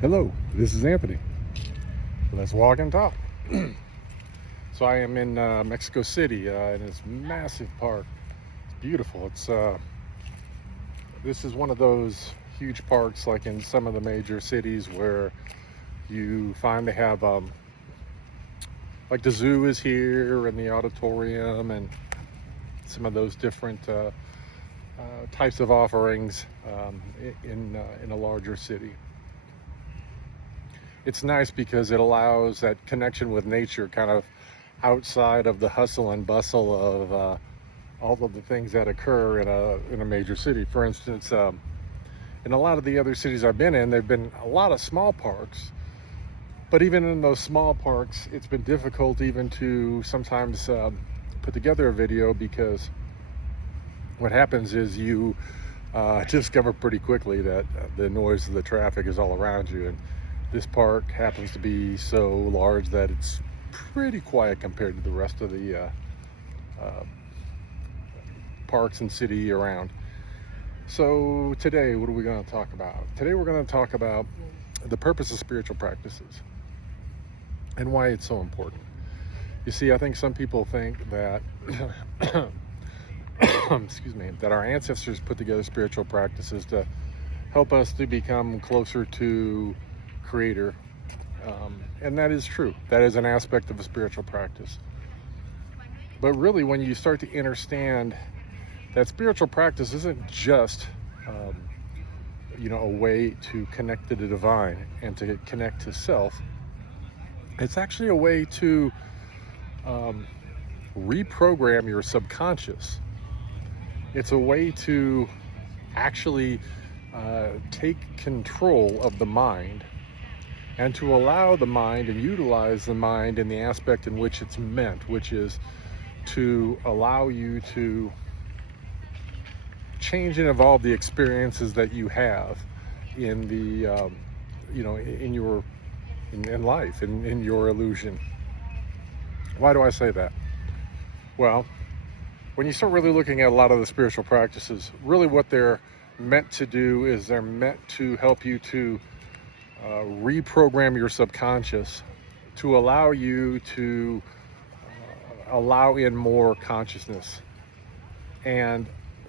Hello, this is Anthony. Let's walk and talk. So I am in Mexico City in this massive park. It's beautiful. This is one of those huge parks like in some of the major cities where you find they have like the zoo is here and the auditorium and some of those different types of offerings in a larger city. It's nice because it allows that connection with nature kind of outside of the hustle and bustle of all of the things that occur in a major city. For instance, in a lot of the other cities I've been in, there've been a lot of small parks, but even in those small parks, it's been difficult even to sometimes put together a video, because what happens is you discover pretty quickly that the noise of the traffic is all around you. And this park happens to be so large that it's pretty quiet compared to the rest of the parks and city around. So today, what are we going to talk about? Today we're going to talk about the purpose of spiritual practices and why it's so important. You see, I think some people think that excuse me, that our ancestors put together spiritual practices to help us to become closer to Creator, and that is true. That is an aspect of a spiritual practice. But really, when you start to understand that spiritual practice isn't just a way to connect to the divine and to connect to self, it's actually a way to reprogram your subconscious. It's a way to actually take control of the mind and to allow the mind and utilize the mind in the aspect in which it's meant, which is to allow you to change and evolve the experiences that you have in the in life, in your illusion. Why do I say that? Well, when you start really looking at a lot of the spiritual practices, really what they're meant to do is they're meant to help you to reprogram your subconscious to allow you to allow in more consciousness. And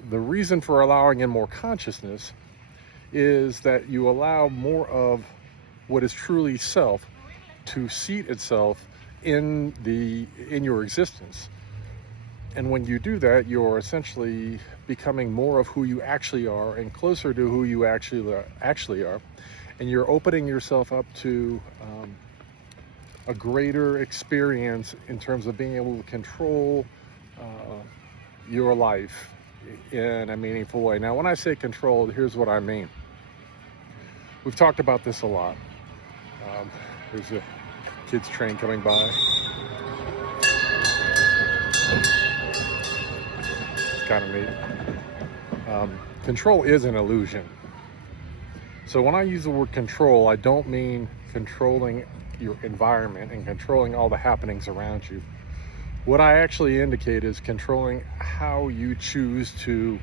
the reason for allowing in more consciousness is that you allow more of what is truly self to seat itself in your existence. And when you do that, you're essentially becoming more of who you actually are and closer to who you actually are. And you're opening yourself up to a greater experience in terms of being able to control your life in a meaningful way. Now, when I say control, here's what I mean. We've talked about this a lot. There's a kids train coming by. It's kind of neat. Control is an illusion. So when I use the word control, I don't mean controlling your environment and controlling all the happenings around you. What I actually indicate is controlling how you choose to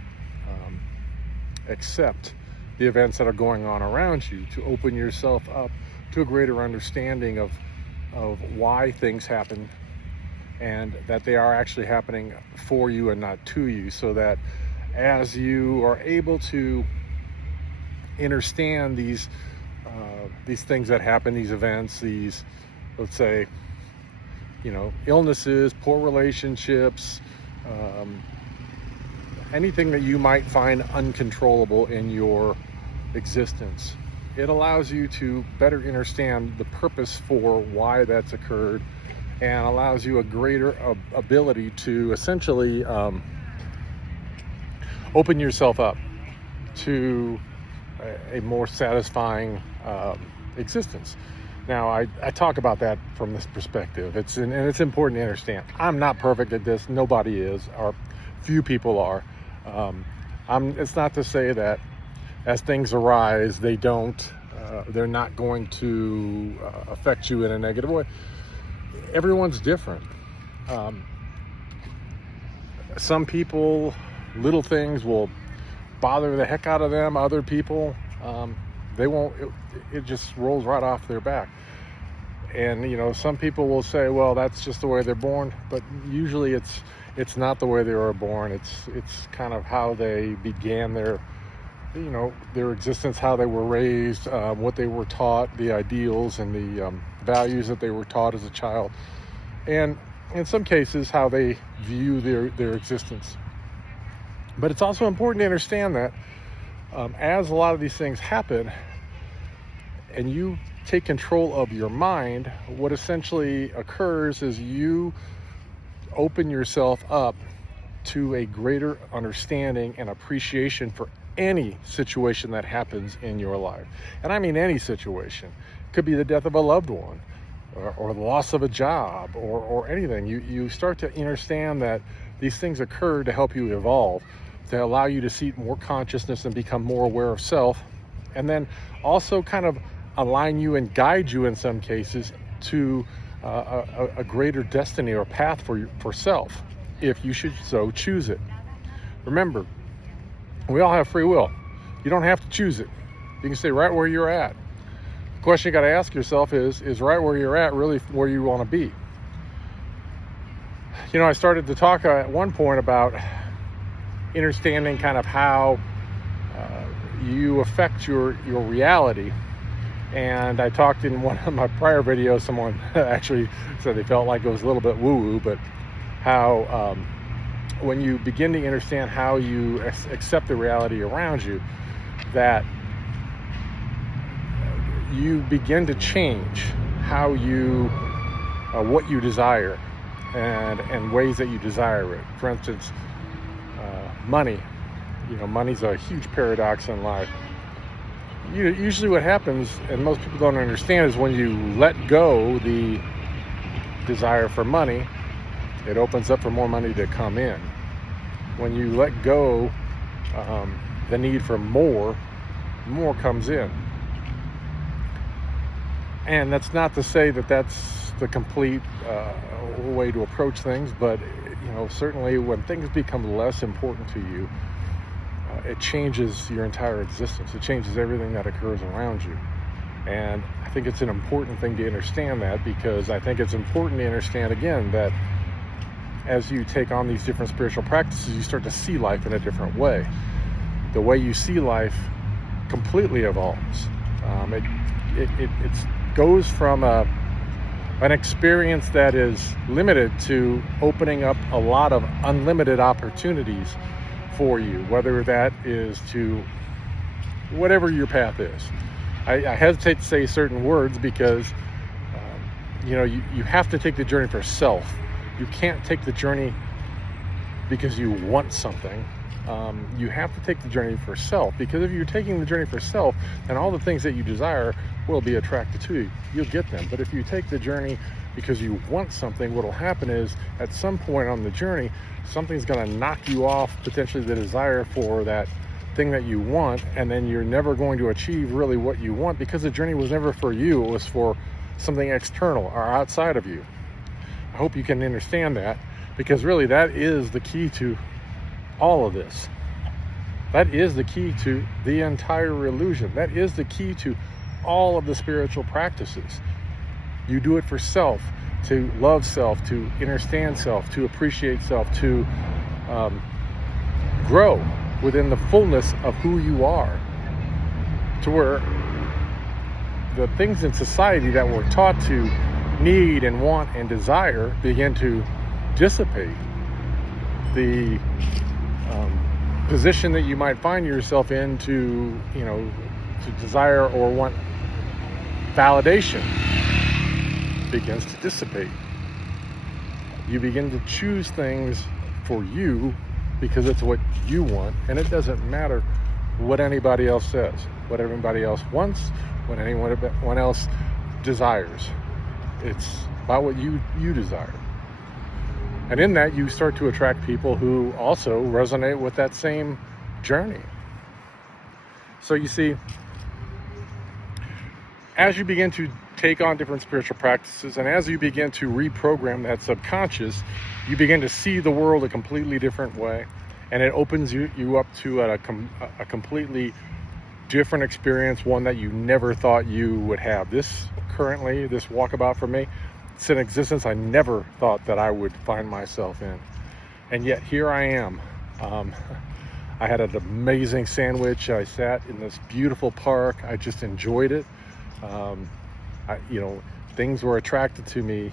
accept the events that are going on around you, to open yourself up to a greater understanding of why things happen, and that they are actually happening for you and not to you, so that as you are able to understand these things that happen, these events, these, let's say, illnesses, poor relationships, anything that you might find uncontrollable in your existence, it allows you to better understand the purpose for why that's occurred, and allows you a greater ability to essentially open yourself up to a more satisfying existence. Now, I talk about that from this perspective. It's important to understand. I'm not perfect at this. Nobody is, or few people are. It's not to say that as things arise, they're not going to affect you in a negative way. Everyone's different. Some people, little things will bother the heck out of them. Other people, They won't, it just rolls right off their back. And, some people will say, well, that's just the way they're born, but usually it's not the way they were born. It's kind of how they began their existence, how they were raised, what they were taught, the ideals and the values that they were taught as a child, and in some cases how they view their existence. But it's also important to understand that as a lot of these things happen and you take control of your mind, what essentially occurs is you open yourself up to a greater understanding and appreciation for any situation that happens in your life. And I mean any situation. It could be the death of a loved one, or the loss of a job, or anything. You start to understand that these things occur to help you evolve, to allow you to see more consciousness and become more aware of self, and then also kind of align you and guide you in some cases to a greater destiny or path for self, if you should so choose it. Remember, we all have free will. You don't have to choose it. You can stay right where you're at. The question you got to ask yourself is right where you're at really where you want to be? I started to talk at one point about understanding kind of how you affect your reality. And I talked in one of my prior videos, someone actually said they felt like it was a little bit woo-woo, but how when you begin to understand how you accept the reality around you, that you begin to change how what you desire and ways that you desire it. For instance, money. Money's a huge paradox in life. Usually what happens, and most people don't understand, is when you let go the desire for money, it opens up for more money to come in. When you let go the need for more comes in. And that's not to say that that's the complete way to approach things, but certainly when things become less important to you, it changes your entire existence. It changes everything that occurs around you. And I think it's an important thing to understand that, because I think it's important to understand, again, that as you take on these different spiritual practices, you start to see life in a different way. The way you see life completely evolves. It goes from an experience that is limited to opening up a lot of unlimited opportunities for you, whether that is to whatever your path is. I hesitate to say certain words because you have to take the journey for self. You can't take the journey because you want something. You have to take the journey for self, because if you're taking the journey for self, then all the things that you desire will be attracted to you. You'll get them. But if you take the journey because you want something, what will happen is at some point on the journey, something's going to knock you off potentially the desire for that thing that you want, and then you're never going to achieve really what you want, because the journey was never for you. It was for something external or outside of you. I hope you can understand that, because really that is the key to all of this. That is the key to the entire illusion. That is the key to all of the spiritual practices. You do it for self, to love self, to understand self, to appreciate self, to grow within the fullness of who you are, to where the things in society that we're taught to need and want and desire begin to dissipate. The position that you might find yourself in to desire or want validation begins to dissipate. You begin to choose things for you because it's what you want, and it doesn't matter what anybody else says, what everybody else wants, what anyone else desires. It's about what you desire. And in that, you start to attract people who also resonate with that same journey. So you see, as you begin to take on different spiritual practices, and as you begin to reprogram that subconscious, you begin to see the world a completely different way, and it opens you up to a completely different experience, one that you never thought you would have. This walkabout for me, it's an existence I never thought that I would find myself in. And yet here I am. I had an amazing sandwich. I sat in this beautiful park. I just enjoyed it. Things were attracted to me,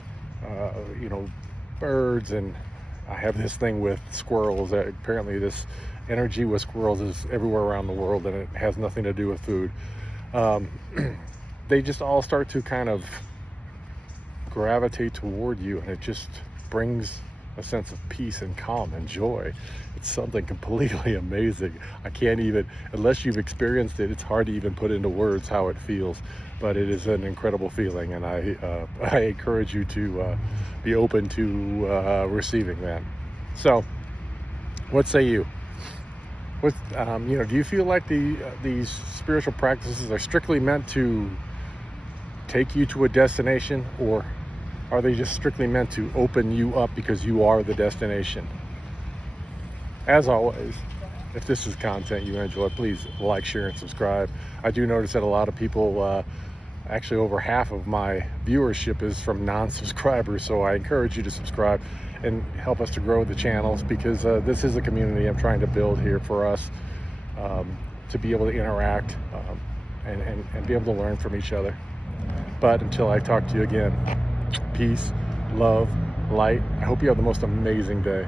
birds, and I have this thing with squirrels. Apparently this energy with squirrels is everywhere around the world, and it has nothing to do with food. They just all start to kind of gravitate toward you, and it just brings a sense of peace and calm and joy. It's something completely amazing. I can't even, unless you've experienced it, it's hard to even put into words how it feels, but it is an incredible feeling, and I encourage you to be open to receiving that. So what say you? Do you feel like these spiritual practices are strictly meant to take you to a destination, or are they just strictly meant to open you up because you are the destination? As always, if this is content you enjoy, please like, share, and subscribe. I do notice that a lot of people, actually over half of my viewership is from non-subscribers, so I encourage you to subscribe and help us to grow the channels, because this is a community I'm trying to build here for us, to be able to interact and be able to learn from each other. But until I talk to you again, peace, love, light. I hope you have the most amazing day.